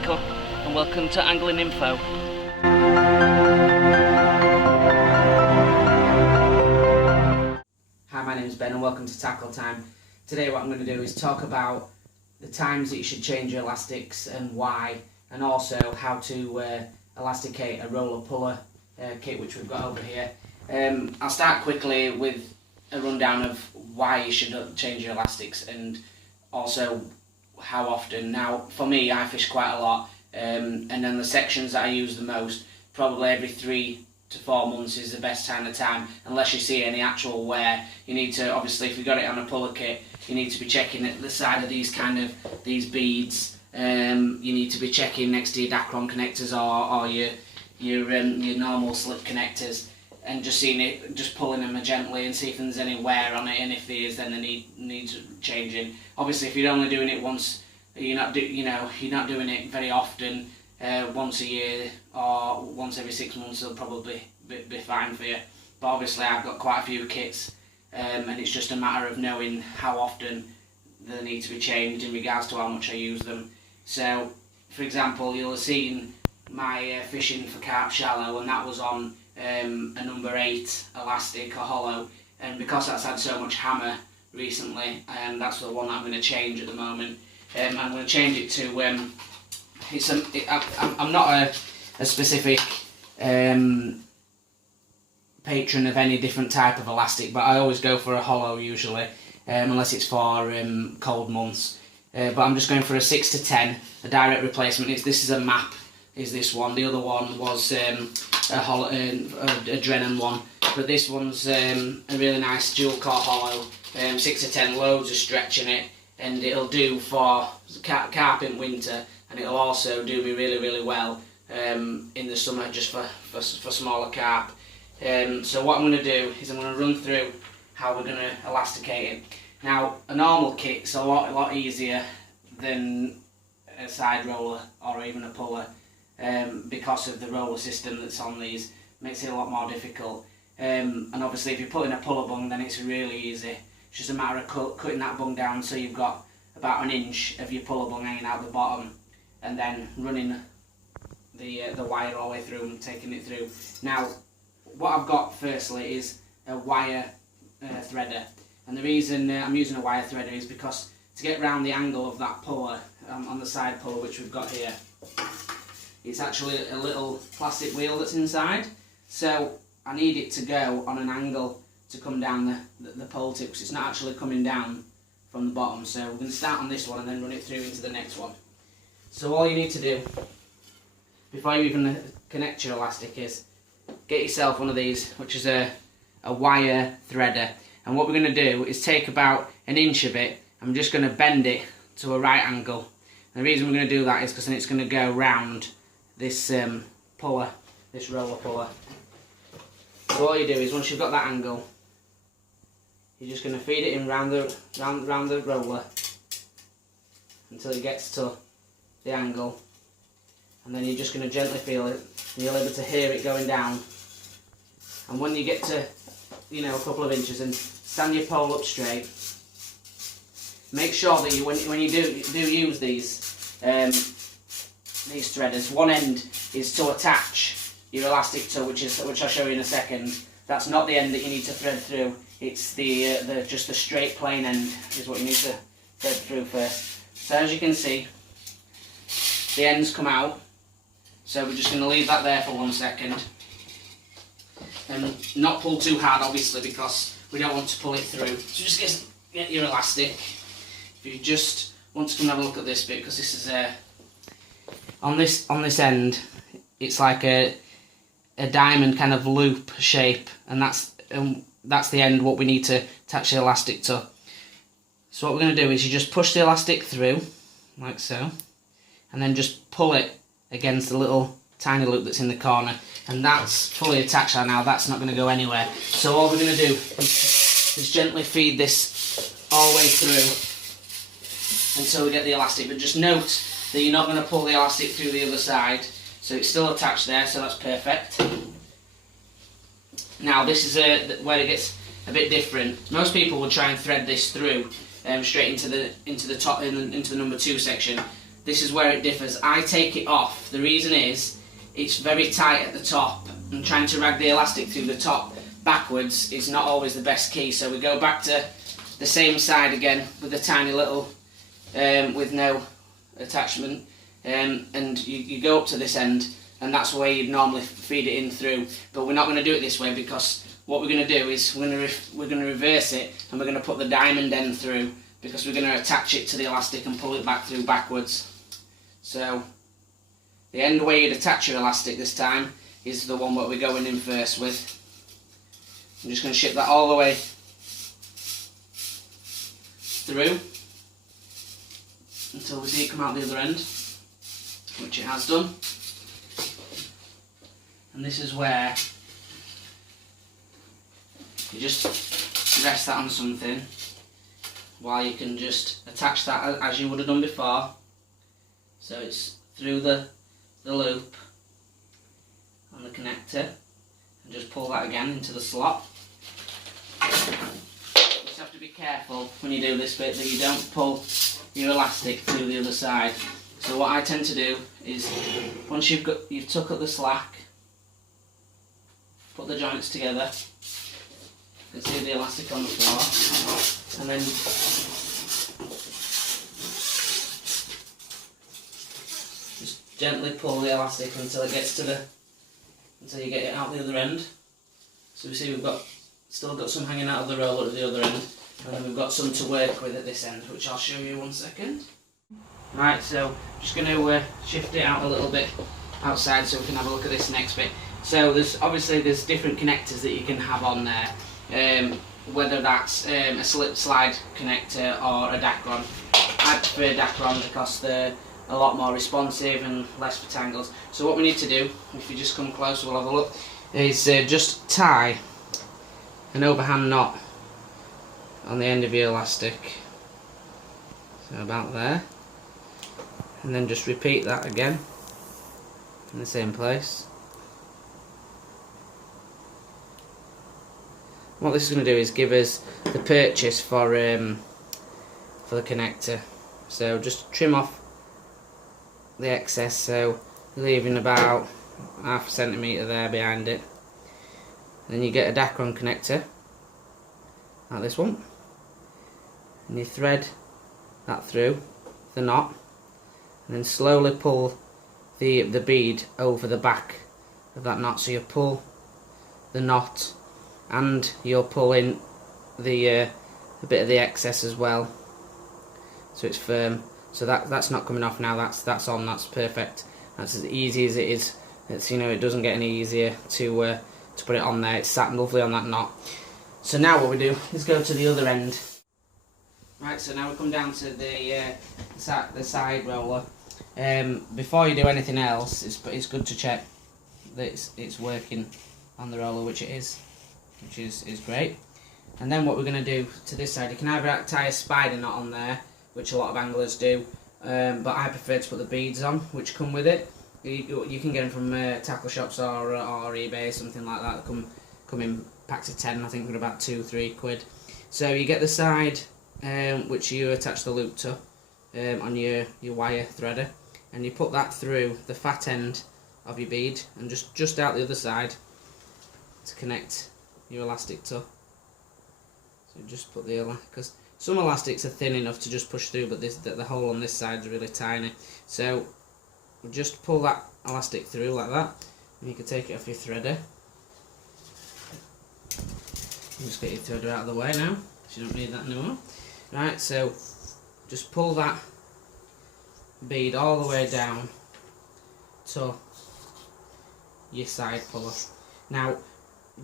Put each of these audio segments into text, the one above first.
Michael and welcome to Angling Info. Hi, my name is Ben and welcome to Tackle Time. Today what I'm going to do is talk about the times that you should change your elastics and why, and also how to elasticate a Roller Pulla kit which we've got over here. I'll start quickly with a rundown of why you should change your elastics and also how often. Now, for me, I fish quite a lot, and then the sections that I use the most, probably every 3 to 4 months is the best kind of time, unless you see any actual wear. You need to, obviously, if you've got it on a puller kit, you need to be checking at the side of these beads. You need to be checking next to your Dacron connectors or your normal slip connectors, and just seeing it, just pulling them gently and see if there's any wear on it, and if there is, then they need changing. Obviously, if you're only doing it once, you're not doing it very often. Once a year or once every 6 months will probably be fine for you. But obviously, I've got quite a few kits, and it's just a matter of knowing how often they need to be changed in regards to how much I use them. So, for example, you'll have seen my fishing for carp shallow, and that was on a number 8 elastic or hollow, and because that's had so much hammer recently, that's the one that I'm going to change at the moment. I'm going to change it to I'm not a specific patron of any different type of elastic, but I always go for a hollow usually, unless it's for cold months. But I'm just going for a 6 to 10, a direct replacement. This is a map, is this one. The other one was a Drennan one, but this one's a really nice dual core hollow, 6 to 10, loads of stretch in it, and it'll do for carp in winter, and it'll also do me really well in the summer, just for smaller carp. So what I'm going to do is I'm going to run through how we're going to elasticate it. Now, a normal kit's a lot easier than a side roller or even a puller, because of the roller system that's on these. Makes it a lot more difficult. And obviously, if you're putting a puller bung, then it's really easy. It's just a matter of cutting that bung down so you've got about 1 inch of your puller bung hanging out the bottom, and then running the wire all the way through and taking it through. Now, what I've got firstly is a wire threader, and the reason I'm using a wire threader is because to get round the angle of that puller on the side puller which we've got here, it's actually a little plastic wheel that's inside, so I need it to go on an angle to come down the pole tip, because it's not actually coming down from the bottom. So we're going to start on this one and then run it through into the next one. So all you need to do before you even connect your elastic is get yourself one of these, which is a wire threader, and what we're going to do is take about 1 inch of it. I'm just going to bend it to a right angle, and the reason we're going to do that is because then it's going to go round this puller, this roller puller. So all you do is, once you've got that angle, you're just going to feed it in round the roller until it gets to the angle, and then you're just going to gently feel it, and you'll be able to hear it going down. And when you get to, a couple of inches, and stand your pole up straight. Make sure that when you do use these threaders, one end is to attach your elastic to, which I'll show you in a second. That's not the end that you need to thread through. It's just the straight plain end is what you need to thread through first. So as you can see, the ends come out. So we're just going to leave that there for 1 second, and not pull too hard, obviously, because we don't want to pull it through. So just get your elastic. If you just want to come and have a look at this bit, because this is on this end, it's like a diamond kind of loop shape, and that's the end what we need to attach the elastic to. So what we're going to do is you just push the elastic through, like so, and then just pull it against the little tiny loop that's in the corner, and that's fully attached now. That's not going to go anywhere. So all we're going to do is gently feed this all the way through until we get the elastic, but just note that you're not going to pull the elastic through the other side, so it's still attached there, so that's perfect. Now this is where it gets a bit different. Most people will try and thread this through straight into the top, into the number 2 section. this is where it differs. I take it off. The reason is it's very tight at the top, and trying to rag the elastic through the top backwards is not always the best key. So we go back to the same side again with a tiny little, with no attachment, and you go up to this end, and that's where you'd normally feed it in through. But we're not going to do it this way, because what we're going to do is we're going to reverse it, and we're going to put the diamond end through, because we're going to attach it to the elastic and pull it back through backwards. So the end way you'd attach your elastic this time is the one that we're going in first with. I'm just going to ship that all the way through until we see it come out the other end, which it has done. And this is where you just rest that on something while you can just attach that as you would have done before. So it's through the loop on the connector, and just pull that again into the slot. You just have to be careful when you do this bit that you don't pull your elastic through the other side. So what I tend to do is, once you've took up the slack, put the joints together, you can see the elastic on the floor, and then just gently pull the elastic until it gets to until you get it out the other end. So we see we've still got some hanging out of the roller at the other end, and then we've got some to work with at this end, which I'll show you 1 second. Right, so I'm just going to shift it out a little bit outside so we can have a look at this next bit. So there's different connectors that you can have on there, whether that's a slip slide connector or a Dacron. I prefer Dacron because they're a lot more responsive and less for tangles. So what we need to do, if you just come close, we'll have a look, is just tie an overhand knot on the end of your elastic, so about there, and then just repeat that again in the same place. What this is going to do is give us the purchase for the connector. So just trim off the excess, so you're leaving about ½ centimetre there behind it. Then you get a Dacron connector, like this one, and you thread that through the knot, and then slowly pull the bead over the back of that knot. So you pull the knot, and you'll pull in the bit of the excess as well, so it's firm. So that's not coming off now. That's on. That's perfect. That's as easy as it is. It's, it doesn't get any easier to put it on there. It's sat lovely on that knot. So now what we do is go to the other end. Right. So now we come down to the side roller. Before you do anything else, it's good to check that it's working on the roller, which it is, which is great. And then what we're going to do to this side, you can either tie a spider knot on there, which a lot of anglers do, but I prefer to put the beads on, which come with it. You can get them from tackle shops or eBay, something like that. Come in packs of 10, I think, for about £2-3 quid. So you get the side which you attach the loop to on your wire threader, and you put that through the fat end of your bead and just out the other side to connect your elastic to. So just put the because some elastics are thin enough to just push through, but the hole on this side is really tiny. So just pull that elastic through like that, and you can take it off your threader. Just get your threader out of the way now, so you don't need that anymore. Right, so just pull that bead all the way down to your side puller. Now,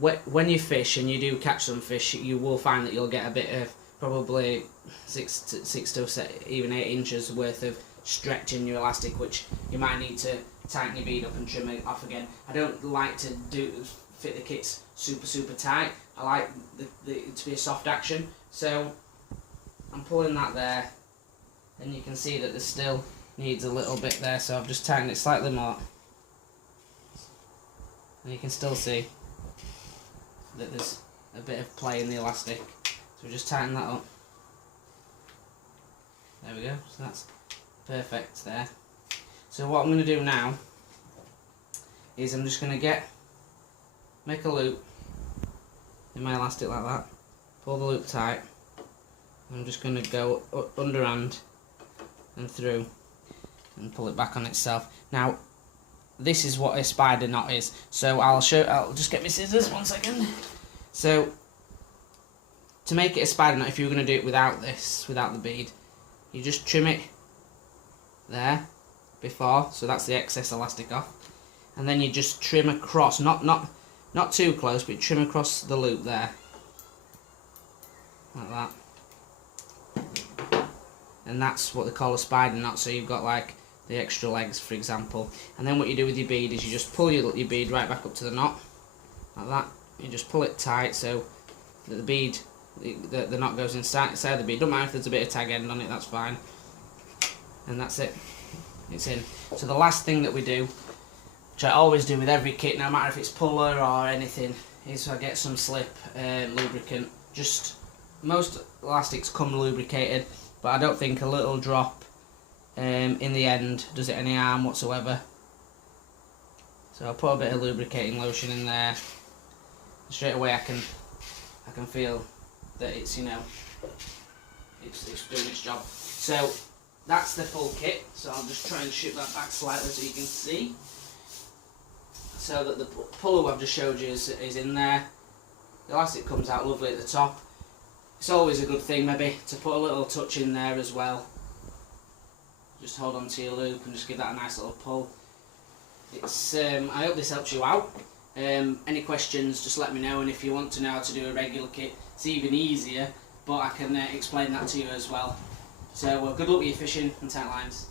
when you fish, and you do catch some fish, you will find that you'll get a bit of probably 6 to even 8 inches worth of stretch in your elastic, which you might need to tighten your bead up and trim it off again. I don't like to fit the kits super tight. I like it to be a soft action. So I'm pulling that there, and you can see that there still needs a little bit there, so I've just tightened it slightly more, and you can still see that there's a bit of play in the elastic, so just tighten that up. There we go. So Perfect there. So what I'm going to do now is I'm just going to make a loop in my elastic like that, pull the loop tight, and I'm just going to go underhand and through and pull it back on itself. Now this is what a spider knot is, so I'll just get my scissors, 1 second. So to make it a spider knot, if you were going to do it without the bead, you just trim it there before, so that's the excess elastic off, and then you just trim across, not too close, but trim across the loop there, like that. And that's what they call a spider knot, so you've got like the extra legs, for example. And then what you do with your bead is you just pull your bead right back up to the knot, like that. You just pull it tight so that the bead, the knot goes inside the bead. Don't mind if there's a bit of tag end on it, that's fine. And that's it, it's in. So the last thing that we do, which I always do with every kit, no matter if it's Pulla or anything, is I get some slip lubricant. Just, most elastics come lubricated, but I don't think a little drop in the end does it any harm whatsoever. So I'll put a bit of lubricating lotion in there. Straight away I can feel that it's, you know, it's doing its job. So that's the full kit. So I'll just try and shift that back slightly so you can see. So that the Pulla I've just showed you is in there. The elastic comes out lovely at the top. It's always a good thing maybe to put a little touch in there as well. Just hold on to your loop and just give that a nice little pull. It's I hope this helps you out. Any questions, just let me know, and if you want to know how to do a regular kit, it's even easier, but I can explain that to you as well. So good luck with your fishing and tight lines.